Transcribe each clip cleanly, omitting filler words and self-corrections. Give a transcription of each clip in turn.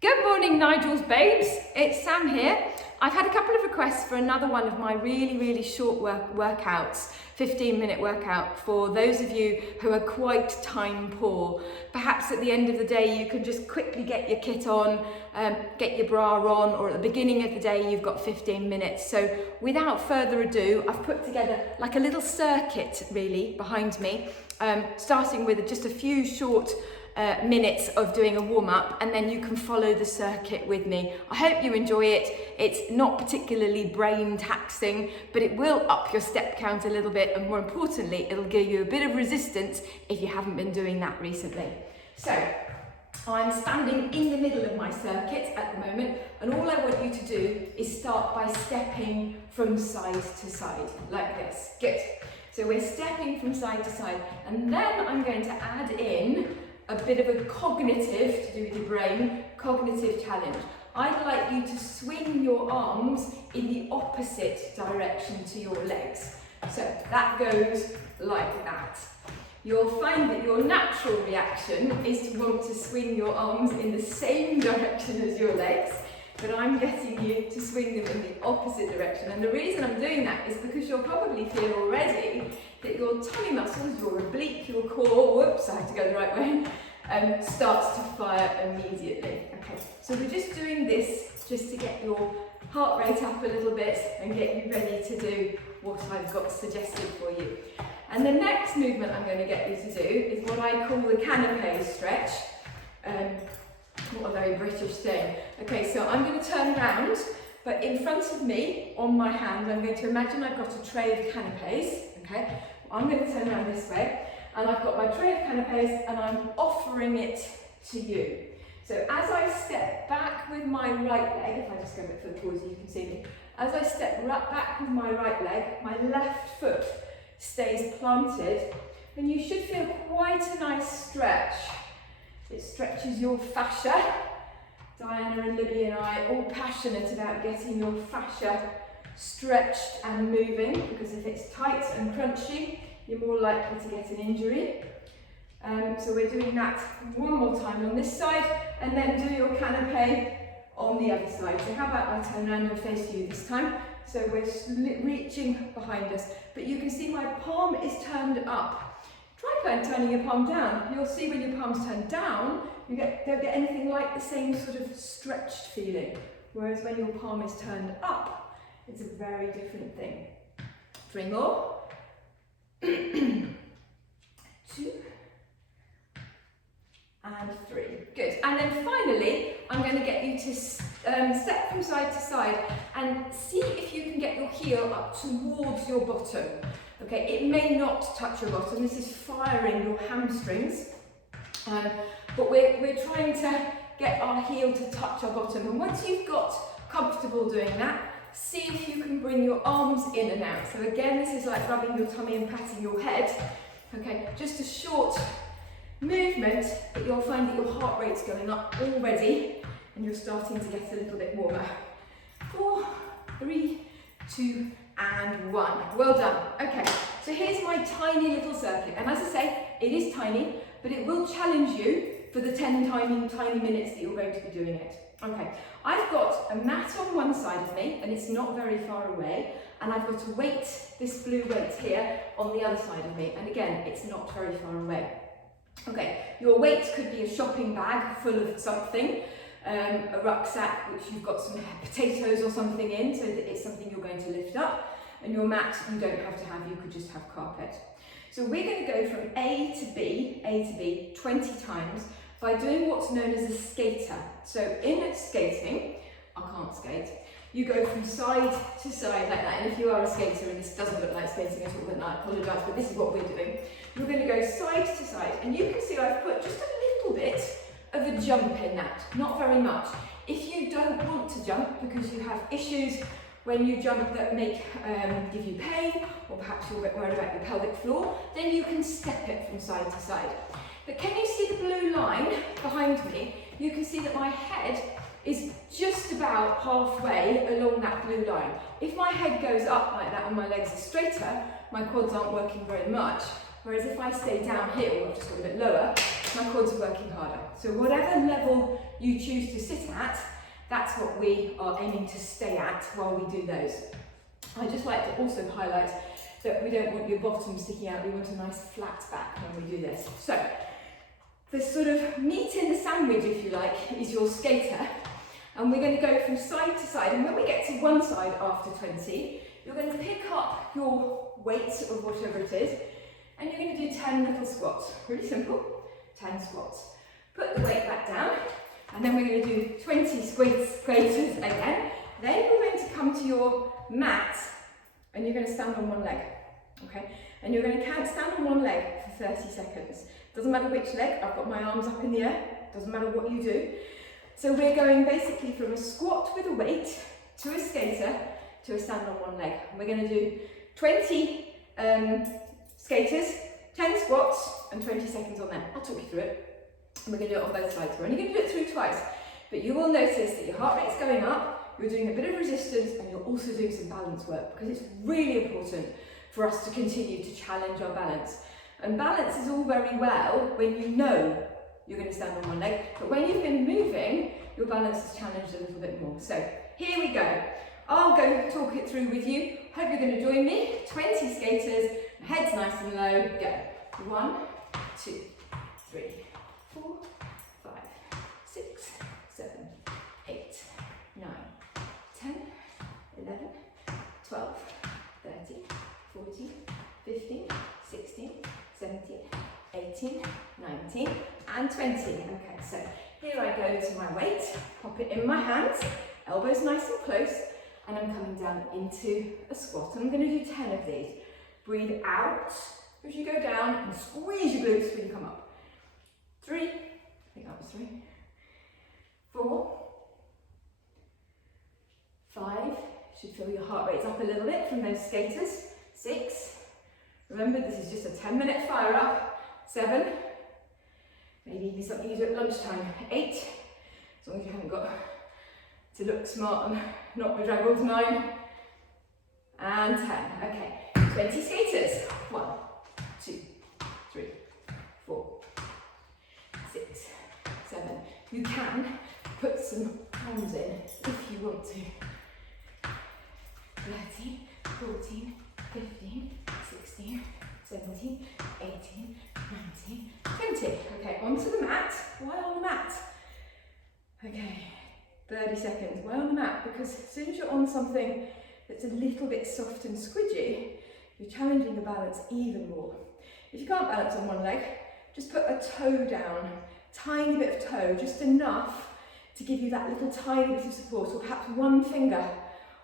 Good morning, Nigel's babes. It's Sam here. I've had a couple of requests for another one of my really short workouts, 15-minute workout for those of you who are quite time poor. Perhaps at the end of the day you can just quickly get your kit on, get your bra on, or at the beginning of the day you've got 15 minutes. So without further ado, I've put together like a little circuit really behind me, starting with just a few short minutes of doing a warm-up, and then you can follow the circuit with me. I hope you enjoy it. It's not particularly brain taxing, but it will up your step count a little bit, and more importantly, it'll give you a bit of resistance if you haven't been doing that recently. So I'm standing in the middle of my circuit at the moment, and all I want you to do is start by stepping from side to side, like this. Good. So we're stepping from side to side, and then I'm going to add in a bit of a cognitive, to do with your brain, cognitive challenge. I'd like you to swing your arms in the opposite direction to your legs. So that goes like that. You'll find that your natural reaction is to want to swing your arms in the same direction as your legs, but I'm getting you to swing them in the opposite direction. And the reason I'm doing that is because you'll probably feel already that your tummy muscles, your oblique, your core, whoops, I have to go the right way, starts to fire immediately. Okay, so we're just doing this just to get your heart rate up a little bit and get you ready to do what I've got suggested for you. And the next movement I'm going to get you to do is what I call the canapé stretch. What a very British thing. Okay, so I'm going to turn around, but in front of me, on my hand, I'm going to imagine I've got a tray of canapés. Okay, I'm going to turn around this way, and I've got my tray of canapés, and I'm offering it to you. So as I step back with my right leg, if I just go a bit for the pause, you can see me. As I step right back with my right leg, my left foot stays planted, and you should feel quite a nice stretch. It stretches your fascia. Diana and Libby and I are all passionate about getting your fascia stretched and moving, because if it's tight and crunchy, you're more likely to get an injury. So we're doing that one more time on this side, and then do your canapé on the other side. So how about I turn around and face you this time? So we're reaching behind us, but you can see my palm is turned up. Try turning your palm down. You'll see when your palm's turned down, you don't get anything like the same sort of stretched feeling. Whereas when your palm is turned up, it's a very different thing. 3 more. 2 and 3. Good. And then finally, I'm going to get you to step from side to side and see if you can get your heel up towards your bottom. Okay, it may not touch your bottom. This is firing your hamstrings, but we're trying to get our heel to touch our bottom. And once you've got comfortable doing that, see if you can bring your arms in and out. So again, this is like rubbing your tummy and patting your head. Okay, just a short movement, but you'll find that your heart rate's going up already, and you're starting to get a little bit warmer. 4, 3, 2, and 1. Well done. Okay, so here's my tiny little circuit, and as I say, it is tiny, but it will challenge you for the 10 tiny minutes that you're going to be doing it. Okay, I've got a mat on one side of me, and it's not very far away, and I've got a weight, this blue weight here, on the other side of me, and again, it's not very far away. Okay, your weight could be a shopping bag full of something, a rucksack which you've got some potatoes or something in, so that it's something you're going to lift up, and your mat you don't have to have, you could just have carpet. So we're going to go from A to B 20 times by doing what's known as a skater. So in skating, I can't skate, you go from side to side like that, and if you are a skater and this doesn't look like skating at all, then I apologise, but this is what we're doing. We're going to go side to side, and you can see I've put just a little bit of a jump in that, not very much. If you don't want to jump because you have issues when you jump that give you pain, or perhaps you're a bit worried about your pelvic floor, then you can step it from side to side. But can you see the blue line behind me? You can see that my head is just about halfway along that blue line. If my head goes up like that and my legs are straighter, my quads aren't working very much. Whereas if I stay downhill, or just a little bit lower, my quads are working harder. So whatever level you choose to sit at, that's what we are aiming to stay at while we do those. I'd just like to also highlight that we don't want your bottom sticking out, we want a nice flat back when we do this. So, the sort of meat in the sandwich, if you like, is your skater. And we're going to go from side to side. And when we get to one side after 20, you're going to pick up your weight of whatever it is, and you're going to do 10 little squats. Really simple, 10 squats. Put the weight back down, and then we're going to do 20 skaters again. Then we're going to come to your mat, and you're going to stand on one leg, okay? And you're going to stand on one leg for 30 seconds. Doesn't matter which leg, I've got my arms up in the air, doesn't matter what you do. So we're going basically from a squat with a weight to a skater to a stand on one leg. And we're going to do 20 skaters, 10 squats and 20 seconds on them. I'll talk you through it. And we're going to do it on both sides. We're only going to do it through twice. But you will notice that your heart rate's going up, you're doing a bit of resistance, and you're also doing some balance work, because it's really important for us to continue to challenge our balance. And balance is all very well when you know you're going to stand on one leg, but when you've been moving, your balance is challenged a little bit more. So here we go. I'll go talk it through with you. Hope you're going to join me. 20 skaters, head's nice and low, go. 1, 2, 3, 4, 5, 6, 7, 8, 9, 10, 11, 12, 13, 14, 15, 16, 17, 18, 19 and 20. Okay, so here I go to my weight, pop it in my hands, elbows nice and close, and I'm coming down into a squat. And I'm going to do 10 of these. Breathe out as you go down and squeeze your glutes when you come up. 3, I think that was 3, 4, 5, should feel your heart rate's up a little bit from those skaters. 6, remember this is just a 10-minute fire up. 7, maybe even something you do at lunchtime. 8, as long as you haven't got to look smart and not bedraggled. 9, and 10. Okay, 20 skaters. 1, 2, 3, 4, 6, 7. You can put some arms in if you want to. 13, 14, 15, 16, 17, 18, 19, 20. Okay, onto the mat. Why on the mat? Okay, 30 seconds. Why on the mat? Because as soon as you're on something that's a little bit soft and squidgy, you're challenging your balance even more. If you can't balance on one leg, just put a toe down, tiny bit of toe, just enough to give you that little tiny bit of support, or perhaps one finger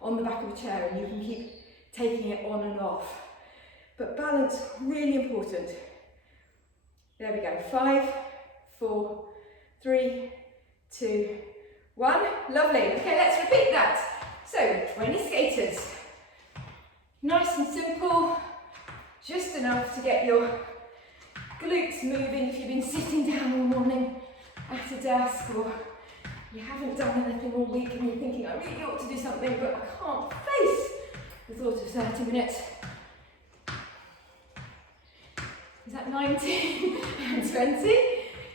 on the back of a chair, and you can keep taking it on and off. But balance, really important. There we go. 5, 4, 3, 2, 1. Lovely. Okay, let's repeat that. So, 20 skaters. Nice and simple. Just enough to get your glutes moving if you've been sitting down all morning at a desk, or you haven't done anything all week and you're thinking, I really ought to do something, but I can't face the thought of 30 minutes. Is that 19 and 20?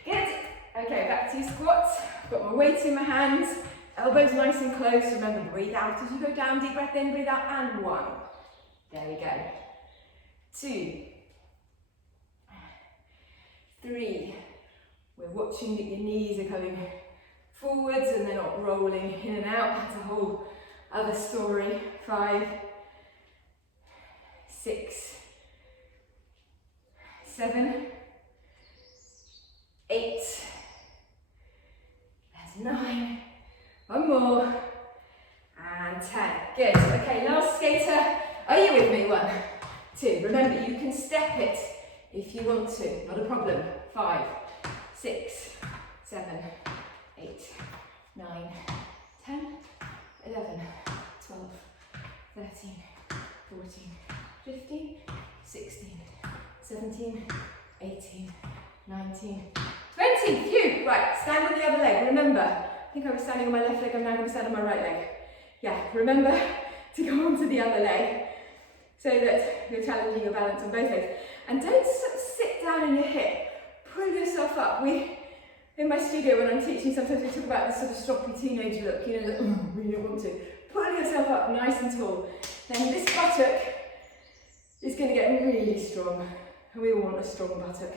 Good. Okay, back to your squats. I've got my weight in my hands, elbows nice and close. Remember, breathe out as you go down, deep breath in, breathe out, and 1. There we go. 2, 3. We're watching that your knees are going forwards and they're not rolling in and out. That's a whole other story. 5, 6, 7, 8, there's 9, 1 more, and 10. Good. Okay, last skater. Are you with me? 1, 2. Remember, you can step it if you want to, not a problem. 5, 6, 7, 8, 9, 10, 11, 12, 13, 14, 15, 16, 17, 18, 19, 20. Phew. Right, stand on the other leg. Remember, I think I was standing on my left leg, I'm now going to stand on my right leg. Yeah, remember to go onto the other leg so that you're challenging your balance on both legs. And don't sit down on your hip. Pull yourself up. We In my studio when I'm teaching, sometimes we talk about this sort of stroppy teenage look, you know, that, oh, I really don't want to. Pull yourself up nice and tall. Then this buttock is going to get really strong. And we all want a strong buttock.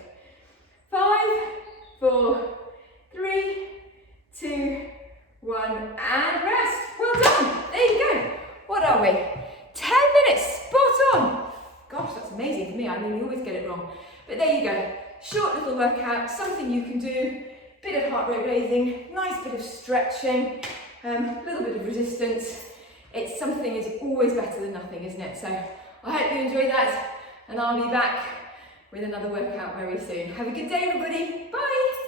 5, 4, 3, 2, 1, and rest. Well done. There you go. What are we? 10 minutes, spot on. Gosh, that's amazing for me. I nearly always get it wrong. But there you go. Short little workout, something you can do. Bit of heart rate raising, nice bit of stretching, a little bit of resistance. It's something is always better than nothing, isn't it? So I hope you enjoyed that, and I'll be back with another workout very soon. Have a good day, everybody. Bye.